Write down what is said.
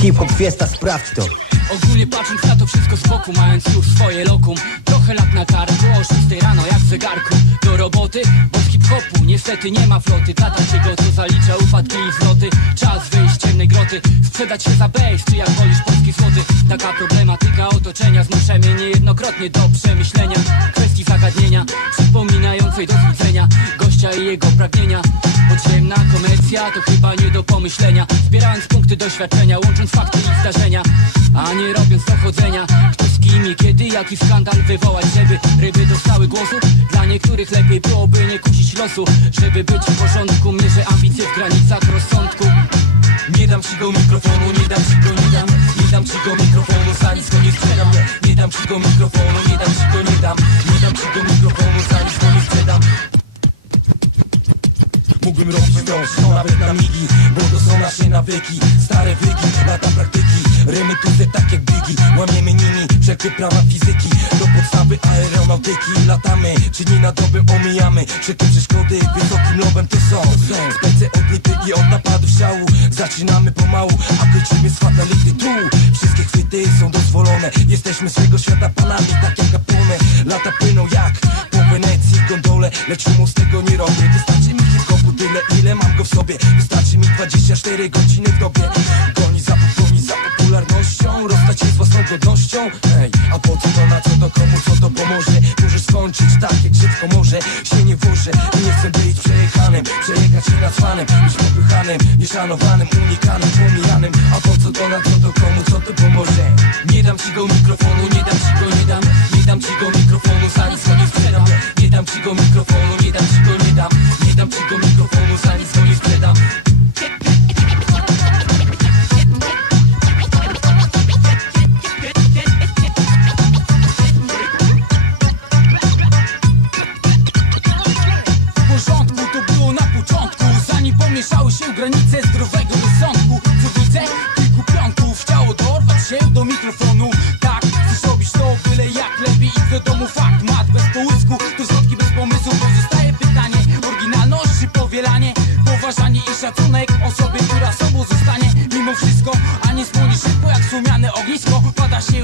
Hip-hop fiesta, sprawdź to. Ogólnie patrząc na to wszystko z boku Mając już swoje lokum Trochę lat na karku O 6 rano jak w zegarku. Do roboty, bo w hip-hopu Niestety nie ma floty Tata się go to zalicza Upadki i wzloty Czas wyjść z ciemnej groty Sprzedać się za base Czy jak wolisz polski złoty. Taka problematyka otoczenia Zmusza mnie niejednokrotnie do przemyślenia. Kwestii zagadnienia Przypominającej do złudzenia Gościa i jego pragnienia. Podziemna komercja to chyba nie do pomyślenia. Zbierając punkty doświadczenia Łącząc fakty i zdarzenia. A nie robiąc dochodzenia Kto z kim i kiedy jaki skandal wywołać Żeby ryby dostały głosu. Dla niektórych lepiej byłoby nie kusić losu Żeby być w porządku. Mierzę ambicje w granicach rozsądku Nie dam ci go mikrofonu, nie dam ci go, nie dam. Nie dam ci go mikrofonu, za nic go nie sprzedam. Nie, nie dam ci go mikrofonu, nie dam ci go, nie dam. Nie dam ci go mikrofonu, za nic go nie sprzedam. Mógłbym robić no nawet na migi Bo to są nasze nawyki, stare wygi Lata praktyki, rymy tuze tak jak bigi Łamiemy nimi wszelkie prawa fizyki. Do podstawy aeronautyki Latamy, czy dni na dobę omijamy. Wszelkie przeszkody wysokim lobem to są. Spędzę od nity i od napadów szału Zaczynamy pomału, a kończymy z fatality tu. Wszystkie chwyty są dozwolone. Jesteśmy swego świata panami, tak jak Capone Lata płyną jak po Wenecji gondole Lecz umu z tego nie robię. Wystarczy mi hip-hopu tyle, ile mam go w sobie? Wystarczy mi 24 godziny w dobie. Goni za, goni za popularnością. Rozstać się z własną godnością. Hej, a po co to, na co to, komu co to pomoże? Możesz skończyć tak, jak dziecko może. Się nie włożę. Nie chcę być przejechanym Przejechać się nad fanem, być popychanym Nieszanowanym, unikanym, pomijanym. A po co to, na co to, komu co to pomoże? Nie dam ci go mikrofonu, nie dam się granice zdrowego rozsądku. Co widzę? Kilku pionków Chciało dorwać się do mikrofonu. Tak, chcesz robić to byle jak Lepiej idź do domu. Fakt Mat bez połysku To zwrotki bez pomysłu. Pozostaje pytanie Oryginalność czy powielanie. Poważanie i szacunek Osobie, która sobą zostanie. Mimo wszystko, a nie spłoni szybko jak słomiane ognisko. Pada się